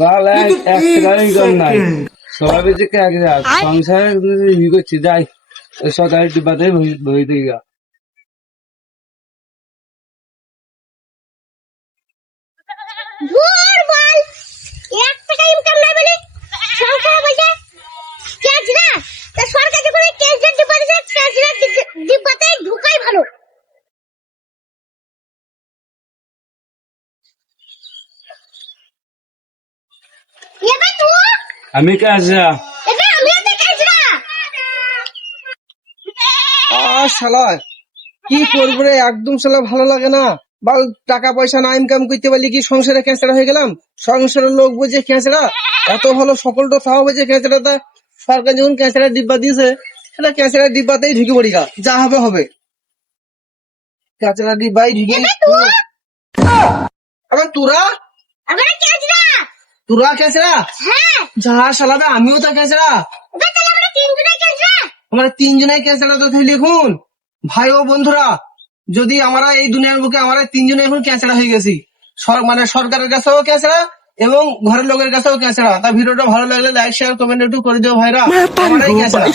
বাবা একটা ইনকাম নাই, সবাই বেঁচে কে আগে সংসারে ই করছি, যাই সরকারি ডিব্বাতে বই থেকে গা। ধুর বল, 1 টাকা ইনকাম নাই বলে সংসার বসে কাজ না। তা সরকার যখন ক্যাশলেস ডিব্বা দিছে, ক্যাশলেস ডিব্বাতে ঢুকাই ভালো। এবার তুই আমি কাজা এটা আমিও তো কাজ না। শালা কি করবো রে, একদম শালা ভালো লাগে না। বাল টাকা পয়সা না ইনকাম করতে পারলে কি সংসারে ক্যাঁচড়া হয়ে গেলাম? সংসারের লোক বোঝে ক্যাঁচড়া, এত ভালো সকলটা তাও বোঝে ক্যাঁচড়াটা। সরকার যখন ক্যাঁচড়া ডিব্বা দিয়েছে, সেটা ক্যাঁচড়া ডিব্বাতেই ঢুকে পড়ি গা, যা হবে হবে। ক্যাঁচড়া ডিব্বাই ঢুকে। আবার তোরা আমরা কাজ না। তোরা ক্যাঁচড়া? হ্যাঁ, যা শালাবে, আমিও তো ক্যাঁচড়া। এবার তাহলে আমরা তিনজনে কাজ না। আমরা তিনজনের ক্যাঁচড়া তো তাই লিখুন। ভাই ও বন্ধুরা, যদি আমরা এই দুনিয়ার বুকে আমরা তিনজনে এখন ক্যাঁচড়া হয়ে গেছি, মানে সরকারের কাছেও ক্যাঁচড়া এবং ঘরের লোকের কাছেও ক্যাঁচড়া। তা ভিডিওটা ভালো লাগলে লাইক শেয়ার কমেন্ট একটু করে দিও ভাইরা, আমরাই ক্যাঁচড়া।